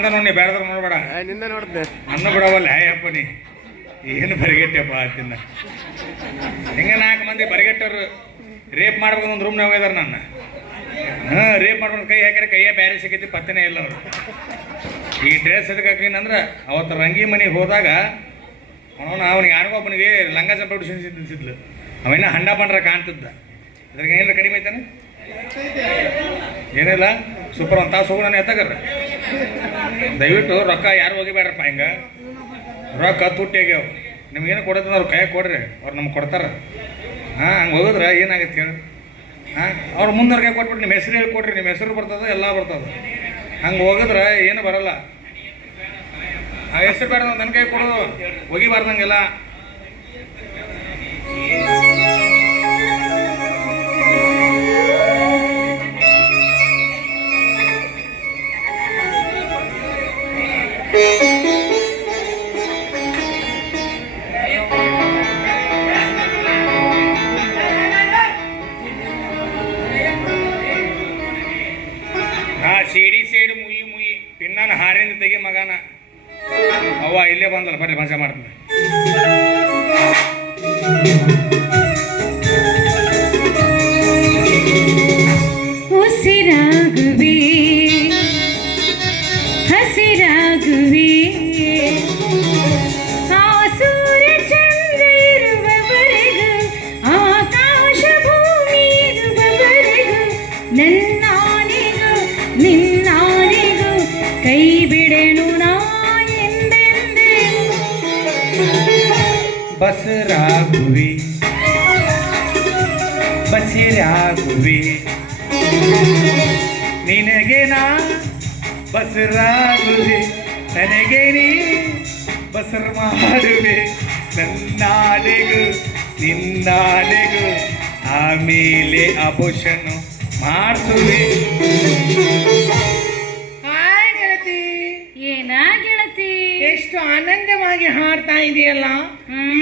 ಅಂದ ನೋಡಿ ಬೇಡದ್ರ ನೋಡ್ಬೇಡ. ನಿಂದ ನೋಡ್ದೆ ಅನ್ನ ಬಿಡವಲ್ಲ ಅಯ್ಯಪ್ಪ ನೀ. ಏನು ಬರಿಗೆಟ್ಟಪ್ಪ ಅಂತಿನ್ನ ಹಿಂಗೆ ನಾಲ್ಕು ಮಂದಿ ಬರಿಗೆಟ್ಟರು ರೇಪ್ ಮಾಡ್ಬೇಕು ಒಂದು ರೂಮ್ನಾಗ ಹೋಗಿದಾರೆ ನನ್ನ. ಹಾಂ ರೇಪ್ ಮಾಡ್ಕೊಂಡು ಕೈ ಹಾಕಿದ್ರೆ ಕೈಯೇ ಬ್ಯಾರೆ ಸಿಕ್ಕೈತಿ ಪತ್ತೆನೇ ಇಲ್ಲ ಅವರು. ಈ ಡ್ರೆಸ್ ಎದಕ್ಕಾಕಿನಂದ್ರೆ ಅವತ್ತು ರಂಗಿ ಮನೆಗೆ ಹೋದಾಗ ಅವನು ಅವನಿಗೆ ಯಾರಿಗೊಬ್ಬನಿಗೆ ಲಂಗ ಚಂಪಟ್ಟು ಸಿದ್ಲು. ಅವನ್ನ ಹಂಡ ಬಂಡ್ರ ಕಾಣ್ತಿದ್ದ. ಇದ್ರಾಗ ಏನಾರ ಕಡಿಮೆ ಐತಾನೆ? ಏನಿಲ್ಲ? ಸೂಪರ್ ಒಂದು ತಾಸು ನಾನು ಎತ್ತಗರ ದಯವಿಟ್ಟು ರೊಕ್ಕ ಯಾರು ಹೋಗಿಬೇಡ್ರಪ್ಪ ಹಿಂಗೆ? ರೊಕ್ಕ ತುಟ್ಟಿ ಆಗ್ಯಾವ. ನಿಮ್ಗೇನು ಕೊಡೋದು ಅವ್ರು ಕೈ ಕೊಡ್ರಿ, ಅವ್ರು ನಮ್ಗೆ ಕೊಡ್ತಾರೆ. ಹಾಂ, ಹಂಗೆ ಹೋಗಿದ್ರೆ ಏನಾಗತ್ತೆ ಹೇಳಿ. ಹಾಂ, ಅವ್ರು ಮುಂದವ್ರ ಕೈ ಕೊಟ್ಬಿಟ್ಟು ನಿಮ್ಮ ಹೆಸರು ಹೇಳಿ ಕೊಡ್ರಿ ನಿಮ್ಮ ಹೆಸರು ಬರ್ತದೆ, ಎಲ್ಲ ಬರ್ತದೆ. ಹಂಗೆ ಹೋಗಿದ್ರೆ ಏನು ಬರಲ್ಲ. ಆ ಹೆಸರು ಬೇಡ ನನ್ನ ಕೈ ಕೊಡೋದು ಹೋಗಿಬಾರ್ದಂಗೆಲ್ಲ. ಬಸರಾಗುವೆ. ಬಸಿರಾಗುವೆ. ನಿನಗೆ ನಾ ಬಸರಾಗುವೆ. ನನಗೆ ನೀ ಬಸರ ಮಾಡುವೆ. ನನ್ನಾಡೆಗು ನಿನ್ನಾಡೆಗು ಆಮೇಲೆ ಆಭೂಷಣ ಮಾಡಿಸುವೆ ಎಷ್ಟು ಆನಂದವಾಗಿ ಹಾಡ್ತಾ ಇದೆಯಲ್ಲ.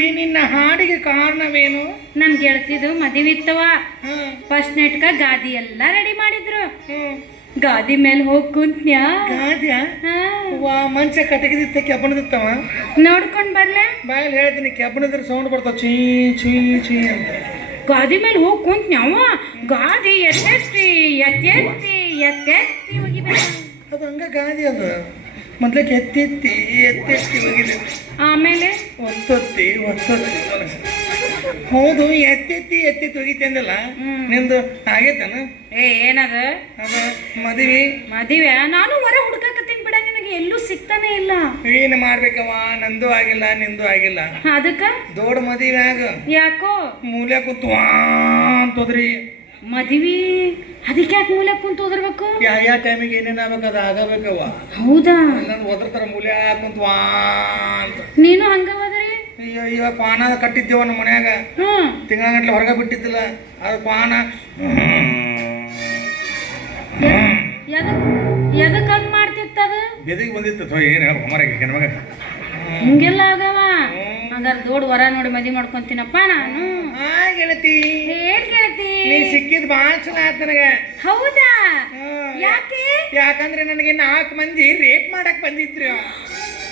ಈ ನಿನ್ನ ಹಾಡಿಗೆ ಕಾರಣವೇನು? ನಮ್ ಗೆಳತಿದು ಮದುವಿತ್ತವ ಫಸ್ಟ್ ನೆಟ್ಕ ಗಾದಿ ಎಲ್ಲ ರೆಡಿ ಮಾಡಿದ್ರು. ಗಾದಿ ಮೇಲೆ ಹೋಗಿ ಕುಂತ್ನ್ಯಾ. ಗಾದ್ಯ? ಹಾ, ವಾ ಮಂಚ ಕಟಗಿದಿತ್ತ ಕೆಬ್ಬಣದಿತ್ತವ? ನೋಡ್ಕೊಂಡ್ ಬರ್ಲೆ. ಬಾಯಲ್ಲಿ ಹೇಳ್ತೀನಿ ಕೆಬ್ಬಣದ್ರ ಸೌಂಡ್ ಬರ್ತಾವ ಚೀ ಚೀ ಚೀ ಅಂತ. ಗಾದಿ ಮೇಲೆ ಹೋಗಿ ಕುಂತ್ನ್ಯಾವ ಗಾದಿ ಎತ್ತೆತ್ತಿ ಎತ್ತೆತ್ತಿ ಎತ್ತೆತ್ತಿ ಒಗಿಬೇಕು ಅದು ಹಂಗ ಗಾದಿ ಅದು. ಮೊದ್ಲಕ್ಕೆ ಎತ್ತೆತ್ತಿ ಎತ್ತೆತ್ತಿ ಹೋಗಿದೆ. ಆಮೇಲೆ? ಒತ್ತೊತ್ತಿ ಒತ್ತೊತ್ತಿ. ಹೌದು ಎತ್ತೆತ್ತಿ ಎತ್ತಿ ಹೋಗಿತ್ತೆ ಅಂದಲ್ಲ? ನಿಂದು ಆಗೈತನ? ಏ ಏನದ? ಅದ ಮದುವೆ. ಮದುವೆ ನಾನು ಹೊರ ಹುಡ್ಕಕತ್ತೀನಿ ಬಿಡ ನಿನಗೆ ಎಲ್ಲೂ ಸಿಗ್ತಾನೆ ಇಲ್ಲ. ಏನು ಮಾಡ್ಬೇಕವ್ವ? ನಂದು ಆಗಿಲ್ಲ ನಿಂದು ಆಗಿಲ್ಲ. ಅದಕ್ಕ? ದೊಡ್ಡ ಮದುವೆ ಆಗ ಯಾಕೋ? ಮೂಲೆ ಕೂತ್ವಾ ಅಂತೋದ್ರಿ. ಮದ್ವಿ? ಅದಕ್ಕೆ ಮೂಲೆ ಕುಂತ ಓದಿರ್ಬೇಕು ಯಾವ ಯಾವ ಟೈಮಿಗೆ ಏನೇನು ಆಗ್ಬೇಕು ಅದು ಆಗಬೇಕವ್ವ. ಹೌದಾ? ನನ್ನ ಒದರ್ತಾರ ಮೂಲೆ ಕುಂತು ವಾ ಅಂತ. ನೀನು ಹಂಗ ಅಯ್ಯೋ ಇವಾಗ ಪಾನ ಕಟ್ಟಿದ್ದೇವ ನಮ್ಮ ಮನ್ಯಾಗ. ತಿಂಗಳ ಗಂಟ್ಲೆ ಹೊರಗೆ ಬಿಟ್ಟಿದ್ದಿಲ್ಲ. ಅದು ಪಾನ. ಎದಕ್ ಎದಕ್ ಹಂಗ್ ಮಾಡ್ತಿತ್ತದ? ಬೆದಿಗೆ ಬಂದಿತ್ತು ಥೋ ಏನು ಹೇಳ ಹೊಮರಿಗೆ ಹೆಣ್ಮಗ ಹಿಂಗೆಲ್ಲ ಆಗವ. ಹಂಗಾರ ದೊಡ್ಡ ವರ ನೋಡಿ ಮದಿ ಮಾಡ್ಕೊಂತೀನಪ್ಪ ನಾನು. ಆ ಗೆಳತಿ. ಏನ್ ಕೇಳ್ತಿ ನೀ ಸಿಕ್ಕಿದ್ ಭಾಳ ಚಲೋ ಆಯ್ತು ನನಗೆ. ಹೌದಾ? ಯಾಕೆ? ಯಾಕಂದ್ರೆ ನನಗೆ ನಾಲ್ಕು ಮಂದಿ ರೇಪ್ ಮಾಡಕ್ ಬಂದಿದ್ರು.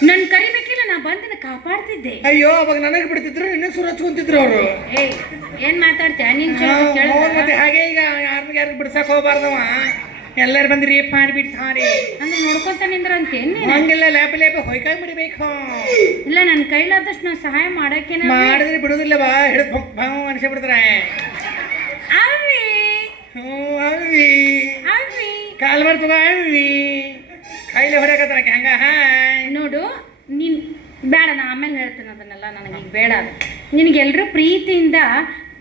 ನನ್ ಕರಿಬೇಕಿಲ್ಲ ನಾ ಬಂದಿನ ಕಾಪಾಡ್ತಿದ್ದೆ. ಅಯ್ಯೋ ಅವಾಗ ನನಗೆ ಬಿಡ್ತಿದ್ರು ನಿನ್ನ ಸುರ ಹಚ್ಕೊಂತಿದ್ರು ಅವರು. ಏಯ್ ಏನ್ ಮಾತಾಡ್ತೀಯ? ನಿನ್ ಚಲೋ ಮತ್ತೆ ಹಾಗೆ ಈಗ ಯಾರನ್ನ ಯಾರು ಬಿಡ್ಸಕ್ ಹೋಗ್ಬಾರ್ದವ. ಎಲ್ಲರೂ ಬಂದು ರೇಪ್ ಮಾಡಿಬಿಡ್ತಾರೆ. ಅಂದ್ರೆ ನೋಡ್ಕೊಂತ ನಿಂದ್ರ ಅಂತೇನಿ ಹಂಗೆಲ್ಲ ಲೇಪ ಲೇಪ ಹೊಯ್ಕಾಗಿ ಬಿಡಬೇಕು ಇಲ್ಲ ನನ್ನ ಕೈಲಾದಷ್ಟು ನಾನು ಸಹಾಯ ಮಾಡಕ್ಕೆ ಮಾಡಿದ್ರೆ ಬಿಡುದಿಲ್ಲ ಬಾ ಹಿಡಿದು ಭಾವ ಅನ್ಸಿ ಬಿಡ್ತಾರೆ ಅವಿ ಹ್ಞೂ ಅವಿ ಅವಿ ಕಾಲ್ ಬರ್ತದ ಅವಿ ಕೈಲೇ ಹೊಡ್ಯಾಕತ್ತಾರ ಹಂಗ ಹಾಯ್ ನೋಡು ನೀನು ಬೇಡ ನಾ ಆಮೇಲೆ ಹೇಳ್ತೇನೆ ಅದನ್ನೆಲ್ಲ ನನಗೆ ಬೇಡ ನಿನಗೆಲ್ಲರೂ ಪ್ರೀತಿಯಿಂದ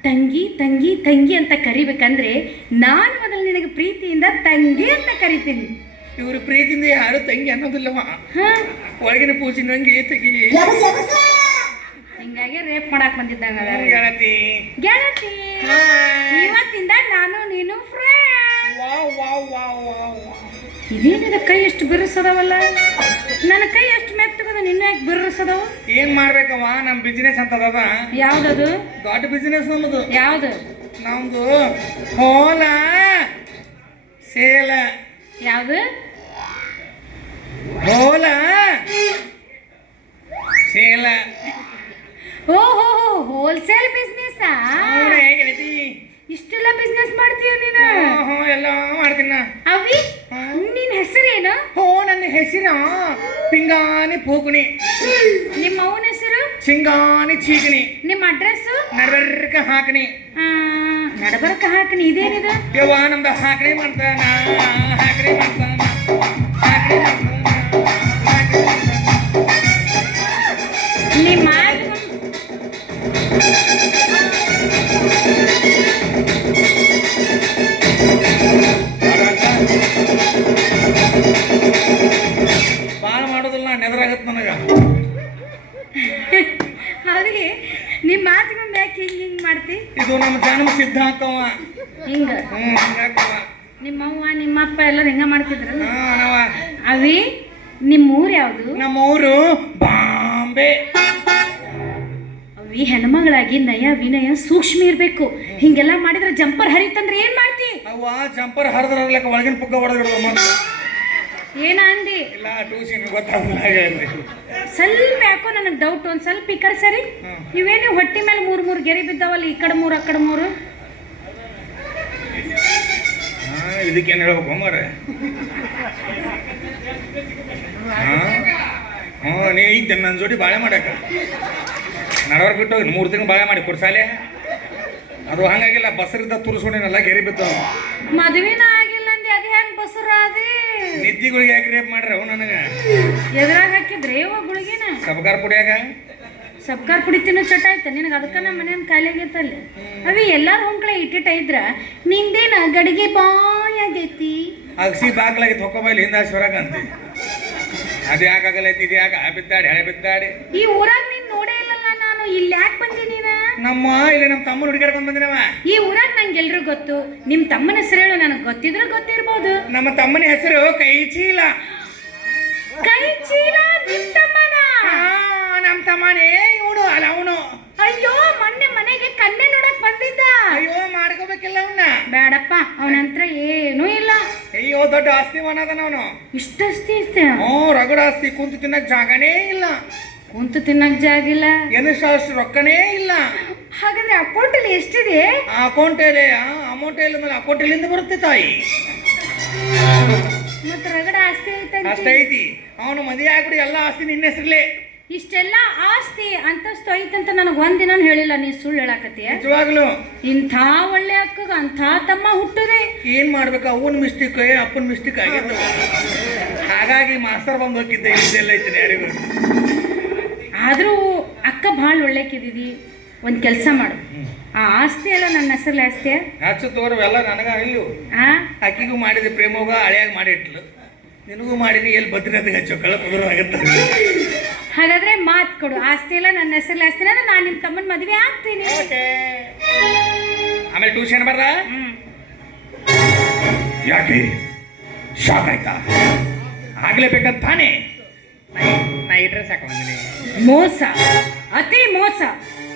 ತಂಗಿ ತಂಗಿ ತಂಗಿ ಅಂತ ಕರಿಬೇಕಂದ್ರೆ ನಾನು ಮೊದಲು ನಿನಗೆ ಪ್ರೀತಿಯಿಂದ ತಂಗಿ ಅಂತ ಕರಿತೀನಿ. ಇವರು ಪ್ರೀತಿಯಿಂದ ಯಾರು ತಂಗಿ ಅನ್ನೋದಿಲ್ಲವ ಹಾ. ಒಳಗಿನ ಪೂಜೆ ನಂಗೆ ತಂಗಿ ಹಿಂಗಾಗಿ ರೇಪ್ ಮಾಡಕ್ ಬಂದಿದ್ದಂಗ ಗೆಳತಿ. ಗೆಳತಿ ಇವತ್ತಿಂದ ನಾನು ನೀನು ಇದೇನಿದ ಕೈ ಎಷ್ಟು ಬಿರುಸದವಲ್ಲ? ನನ್ನ ಕೈ ಎಷ್ಟು ನಿನ್ನ ಯಾಕೆ ಬಿರ್ರಸದವು ಏನ್ ಮಾಡ್ಬೇಕವ್ವ? ನಮ್ಮ ಬಿಸ್ನೆಸ್ ಅಂತದ ಯಾವ್ದದು? ದೊಡ್ಡ ಬಿಸ್ನೆಸ್ ನಮ್ಮದು ಯಾವ್ದು? ನಮ್ದು ಹೋಲ. ಸೇಲ. ಯಾವ್ದು? ಹೋಲ. ಸೇಲ. ಓ ಹೋ ಹೋ ಹೋಲ್ಸೇಲ್ ಬಿಸ್ನೆಸ್ ಇಷ್ಟೆಲ್ಲ ಬಿಸ್ನೆಸ್ ಮಾಡ್ತೀಯ ನೀನು? ಎಲ್ಲ ಮಾಡ್ತೀನಿ ಅವಿ? ಹೆಸರೇನು? ಹೋ ನನ್ನ ಹೆಸರು ಪಿಂಗಾನಿ ಪೂಕುಣಿ. ನಿಮ್ಮ ಅವನ ಹೆಸರು? ಸಿಂಗಾನಿ ಚೀಗಣಿ ನಿಮ್ಮ ಅಡ್ರೆಸ್ ನಡಬರ್ಕ ಹಾಕಣಿ ನಡಬರ್ಕ ಹಾಕನಿ ಇದೇನಿದು? ಯವ್ವ ನಮ್ದು ಹಾಕಣಿ ಹಾಕಣಿ ಮಾಡ್ತಾನ ಹಾಕಣಿ ಮಾಡ್ತಾನ ಹಾಕಣಿ ಮಾಡ್ತಾನ ನಿಮ್ಮ ಇದು ನಮ್ಮ ಜನ್ಮ ಸಿದ್ಧ ಹಾಕವ ಹಿಂಗ ನಿಮ್ಮ ನಿಮ್ಮವ್ವ ನಿಮ್ಮಪ್ಪ ಎಲ್ಲರೂ ಹಿಂಗ ನಾವ ಅವಿ. ನಿಮ್ಮ ಊರು ಯಾವುದು? ನಮ್ಮ ಊರು ಬಾಂಬೆ. ಅವಿ ಹೆಣ್ಮಗಳಾಗಿ ನಯ ವಿನಯ ಸೂಕ್ಷ್ಮ ಇರಬೇಕು. ಹಿಂಗೆಲ್ಲ ಮಾಡಿದ್ರೆ ಜಂಪರ್ ಹರಿತಂದ್ರೆ ಏನ್ ಮಾಡ್ತಿ? ಅವ್ವ ಜಂಪರ್ ಹರಿದ್ರೆ ಒಳಗಿನ ಪುಗ್ಗ ಹೊಡೆದಿಡ್ದು ಮತ್ತೆ ಏನ ಅಂದಿ? ಇಲ್ಲ ಟ್ಯೂಷನ್ ಗೊತ್ತಾಗಲ್ಲ ಸ್ವಲ್ಪ ಯಾಕೋ ನನಗೆ ಡೌಟ್ ಒಂದು ಸ್ವಲ್ಪ ಈ ಕಡೆ ಸರಿ? ಇವೇನು ಹೊಟ್ಟಿ ಮೇಲೆ ಮೂರು ಮೂರು ಗೆರೆ ಬಿದ್ದಾವಲ್ಲ ಈ ಕಡೆ ಮೂರು ಆ ಕಡೆ ಮೂರು? ಇದಕ್ಕೇನು ಹೇಳ್ಬೇಕು ಮಾರೆ ಹಾಂ? ಹ್ಞೂ ನೀ ಇದ್ದೆ ನನ್ನ ಜೋಡಿ ಬಾಳೆ ಮಾಡಕ ನಡವರ್ ಬಿಟ್ಟು ಹೋಗಿ ಮೂರು ತಿಂಗಳು ಬಾಳೆ ಮಾಡಿ ಕೊಡ್ಸಾಲೆ ಅದು ಹಂಗಾಗಿಲ್ಲ ಬಸರಿದ್ದ ತುರ್ಸ್ಕೊಂಡಿನಲ್ಲ ಗೆರಿ ಬಿತ್ತು. ಮದುವೆನ ನಿದ್ದಿಗಳಿಗೆ ಯಾಕೆ ರೇಪ್ ಮಾಡ್ರಿ ಅವು ನನಗೆ? ಎದ್ರಾಗ ಹಾಕಿದ್ರೆ ಯವ್ವ ಗುಳಿಗೆನ? ಸಬಕಾರ ಪುಡಿಯಾಗ? ಸಬ್ಕಾರ್ ಪುಡಿ ತಿನ್ನೋ ಚಟ ಆಯ್ತ ನಿನಗೆ ಅದಕ್ಕೆ ನಮ್ಮ ಮನೆಯನ್ ಖಾಲಿ ಆಗೈತಲ್ಲಿ ಅವಿ ಎಲ್ಲಾರು ಹೊಂಕಳೆ ಇಟ್ಟಿಟ್ಟ ಇದ್ರ ನಿಂದೇನ ಗಡಿಗೆ ಬಾಯ್ ಆಗೈತಿ ಅಗಸಿ ಬಾಗ್ಲಾಗಿ ತೊಕೊಬೈಲಿ ಹಿಂದೆ ಹೊರಗೆ ಅಂತಿ. ಅದು ಯಾಕಾಗಲೈತಿ ಇದು ಯಾಕೆ ಆ ಬಿದ್ದಾಡಿ ಹಳೆ ಬಿದ್ದಾಡಿ. ಈ ಊರಾಗ ನೀನ್ ನೋಡೇ ಇಲ್ಲಲ್ಲ ನಾನು ಇಲ್ಲಿ ಯಾಕೆ ಬಂದಿ ನೀನ ಇಲ್ಲ ನಮ್ಮ ತಮ್ಮನ ಹುಡುಗಾಡ್ಕೊಂಡು ಬಂದಿನವ. ಈ ಊರಾಗ ನಂಗೆ ಎಲ್ರು ಗೊತ್ತು ನಿಮ್ ತಮ್ಮನ ಹೆಸರು ಹೇಳು ನನಗೆ ಗೊತ್ತಿದ್ರೆ ಗೊತ್ತಿರ್ಬೋದು. ನಮ್ಮ ತಮ್ಮನ ಹೆಸರು ಕೈ ಚೀಲ ಕೈ ಚೀಲ ನಿಮ್ ತಮ್ಮನ? ಆ, ನಮ್ಮ ತಮ್ಮನೇ ಇವನು ಅಲ್ಲ ಅವನು. ಅಯ್ಯೋ ಮೊನ್ನೆ ಮನೆಗೆ ಕನ್ನೆ ನೋಡಕ್ ಬಂದಿದ್ದ. ಅಯ್ಯೋ ಮಾಡ್ಕೋಬೇಕಿಲ್ಲ ಅವನ್ನ ಬೇಡಪ್ಪ ಅವನಂತ್ರ ಏನೂ ಇಲ್ಲ. ಅಯ್ಯೋ ದೊಡ್ಡ ಆಸ್ತಿ ಅದನ ಅವನು. ಇಷ್ಟಸ್ತಿ ಇಷ್ಟ ಹ್ಞೂ ರಗಡ ಆಸ್ತಿ ಕುಂತು ತಿನ್ನಕ್ ಜಾಗನೇ ಇಲ್ಲ. ಕುಂತು ತಿನ್ನಕ್ ಜಾಗಿಲ್ಲ ಎನಿಸ್ ಅಷ್ಟು ರೊಕ್ಕನೇ ಇಲ್ಲ. ಹಾಗಾದ್ರೆ ಅಕೌಂಟಲ್ಲಿ ಎಷ್ಟಿದೆ? ಆ ಅಕೌಂಟ್ ಆ ಅಮೌಂಟ್ ಇಲ್ಲ ಅಂದ್ರೆ ಅಕೌಂಟ್ ಎಲ್ಲಿಂದ ಬರುತ್ತೆ ತಾಯಿ. ಮತ್ತೆ ರಗಡ ಆಸ್ತಿ ಐತಂತಿ ಅಷ್ಟೈತಿ ಅವನು ಮದುವೆ ಆಗ್ಬಿಡಿ ಎಲ್ಲ ಆಸ್ತಿ ನಿನ್ನ ಹೆಸರಲ್ಲಿ. ಇಷ್ಟೆಲ್ಲ ಆಸ್ತಿ ಅಂತಸ್ತು ಐತಂತ ನನಗೆ ಒಂದಿನ ಹೇಳಿಲ್ಲ ನೀ ಸುಳ್ಳು ಹೇಳಕತ್ತೀಯ? ನಿಜವಾಗ್ಲು. ಇಂಥ ಒಳ್ಳೆ ಅಕ್ಕಗ ಅಂಥ ತಮ್ಮ ಹುಟ್ಟದೆ. ಏನ್ ಮಾಡ್ಬೇಕು ಅವನ ಮಿಸ್ಟೇಕ್ ಅಪ್ಪನ ಮಿಸ್ಟೇಕ್ ಆಗಿತ್ತು ಹಾಗಾಗಿ ಮಾಸ್ತರ್ ಬಂದು ಹೋಗಿದ್ದೆ ಇದೆಲ್ಲ ಐತಿ ಯಾರಿಗೂ ಆದರೂ ಅಕ್ಕ ಭಾಳ ಒಳ್ಳೆಕಿದ್ದೀವಿ ಒಂದು ಕೆಲಸ ಮಾಡು. ಆ ಆಸ್ತಿ ಎಲ್ಲ ನನ್ನ ಹೆಸರಲ್ಲಿ ಆಸ್ತಿ? ಆಚು ತೋರು ಎಲ್ಲ ನನಗ ಇಲ್ಲು ಆ? ಆಕಿಗೂ ಮಾಡಿದ ಪ್ರೇಮೋಗ ಹಳೆಯಾಗಿ ಮಾಡಿಟ್ಲು. ನಿನಗೂ ಮಾಡಿನಿ ಎಲ್ಲಿ ಭದ್ರತೆ ಹೆಚ್ಚು ಕಳ ಆಗುತ್ತೆ. ಹಾಗಾದ್ರೆ ಮಾತು ಕೊಡು. ಆಸ್ತಿ ಎಲ್ಲ ನನ್ನ ಹೆಸರಲ್ಲಿ ಆಸ್ತಿ ಅಂದ್ರೆ ನಾನು ನಿಮ್ಮ ತಮ್ಮನ ಮದುವೆ ಆಗ್ತೀನಿ. ಆಮೇಲೆ ಟ್ಯೂಷನ್ ಬರ್ರ. ಯಾಕೆ? ಶಾಕ್ ಆಯ್ತಾ? ಆಗ್ಲೇಬೇಕಂತ ತಾನೇ? ನಾ ಇಟ್ರೆ ಸಾಕು ಮೋಸ. ಅತಿ ಮೋಸ.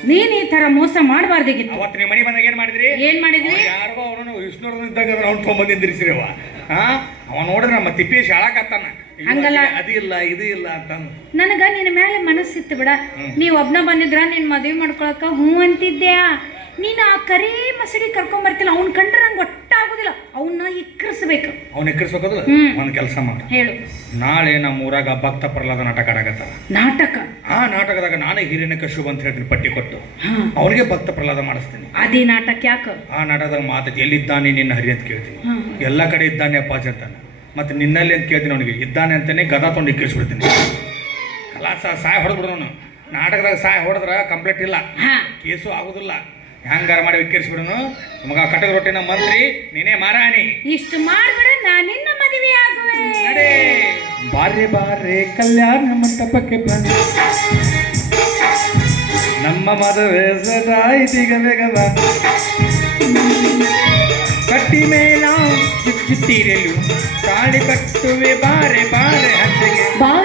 ನೀನ್ ಈ ತರ ಮೋಸ ಮಾಡಬಾರ್ದಾಗಿತ್ತು. ಅವತ್ತು ನಿಮ್ಮ ಮನೆ ಬಂದಾಗ ಏನ್ ಮಾಡಿದ್ರಿ? ಏನ್ ಮಾಡಿದ್ರಿ? ಯಾರಿಗೋ ಅವನು ವಿಷ್ಣುವರ್ಧನ್ ಇದ್ದಾಗ ಅವ್ನು ತೊಗೊಂಬಂದಿದ್ರಿಸಿರವ ಹಾ ಅವ. ನೋಡಿದ್ರೆ ನಮ್ಮ ತಿಪ್ಪಿ ಶಾಳಕತ್ತಾನ. ಹಂಗಲ್ಲ. ಅದು ಇಲ್ಲ ಇದು ಇಲ್ಲ ಅಂತ ನನಗ ನಿನ್ನ ಮೇಲೆ ಮನಸ್ಸಿತ್ತು ಬಿಡ. ನೀ ಒಬ್ನ ಬಂದಿದ್ರ ನಿನ್ ಮದುವೆ ಮಾಡ್ಕೊಳಕ ಹ್ಞೂ ಅಂತಿದ್ಯಾ? ನೀನು ಆ ಕರಿ ಮಸಡಿ ಕರ್ಕೊಂಡ್ ಬರ್ತಿಲ್ಲ ಅವ್ನ ಕಂಡ್ರೆ ನಂಗೆ ಒಟ್ಟಾಗೋದಿಲ್ಲ. ಅವನ್ನ ಇಕ್ಕರಿಸ್ಬೇಕು ಅವ್ನ ಎಕ್ಕರಿಸ್ಬೇಕಲ್ಲ. ಒಂದು ಕೆಲಸ ಮಾಡ. ಹೇಳು. ನಾಳೆ ನಮ್ಮ ಊರಾಗ ಭಕ್ತ ಪ್ರಹ್ಲಾದ ನಾಟಕ ಆಡಕತ್ತಾರ ನಾಟಕ? ಆ ನಾಟಕದಾಗ ನಾನೇ ಹಿರಿಯನ ಶುಭ ಅಂತ ಹೇಳ್ತೀನಿ ಪಟ್ಟಿ ಕೊಟ್ಟು. ಅವನಿಗೆ ಭಕ್ತ ಪ್ರಹ್ಲಾದ ಮಾಡಿಸ್ತೀನಿ. ಅದೇ ನಾಟಕ ಯಾಕ? ಆ ನಾಟಕದಾಗ ಮಾತೈತಿ ಎಲ್ಲಿದ್ದಾನೆ ನಿನ್ನ ಹರಿ ಅಂತ ಕೇಳ್ತೀನಿ. ಎಲ್ಲ ಕಡೆ ಇದ್ದಾನೆ ಅಪ್ಪಾಜಿ ಅಂತಾನೆ. ಮತ್ತೆ ನಿನ್ನಲ್ಲಿ ಅಂತ ಕೇಳ್ತೀನಿ ಅವನಿಗೆ ಇದ್ದಾನೆ ಅಂತಾನೆ ಗದಾ ತೊಗೊಂಡು ಇಕ್ಕಿಸ್ಬಿಡ್ತೀನಿ ಕಲಾಸ ಸಾಯ್ ಹೊಡೆದ್ಬಿಡು ಅವನು. ನಾಟಕದಾಗ ಸಾಯ ಹೊಡೆದ್ರ ಕಂಪ್ಲೀಟ್ ಇಲ್ಲ. ಕೇಸು ಆಗುದಿಲ್ಲ. ಹೆಂಗಾರ ಮಾಡಿ ವಿಕ್ಕರಿಸ್ಬಿಡನು ನಮಗ ಕಟಕ ರೊಟ್ಟಿನ ಮಂತ್ರಿ ನೀನೇ ಮಾರಾಣಿ ಇಷ್ಟು ಮಾಡ್ಬಿಡ ನಾನು ನಿನ್ನ ಮದುವೆ ಆಗುವೆ. ನಡೆ. ಬಾರೆ ಬಾರೆ ಕಲ್ಯಾಣ ಮಂಟಪಕ್ಕೆ ಬಂದು ನಮ್ಮ ಮದುವೆ ಸದಾಯಿತಿಗ ಬೇಗ ಬಂದು ಕಟ್ಟಿ ಮೇಲ ಚುಚ್ಚುತ್ತೀರಲು ತಾಳಿ ಕಟ್ಟುವೆ ಬಾರೆ ಬಾರೆ ಹಸೆಗೆ ಬಾರು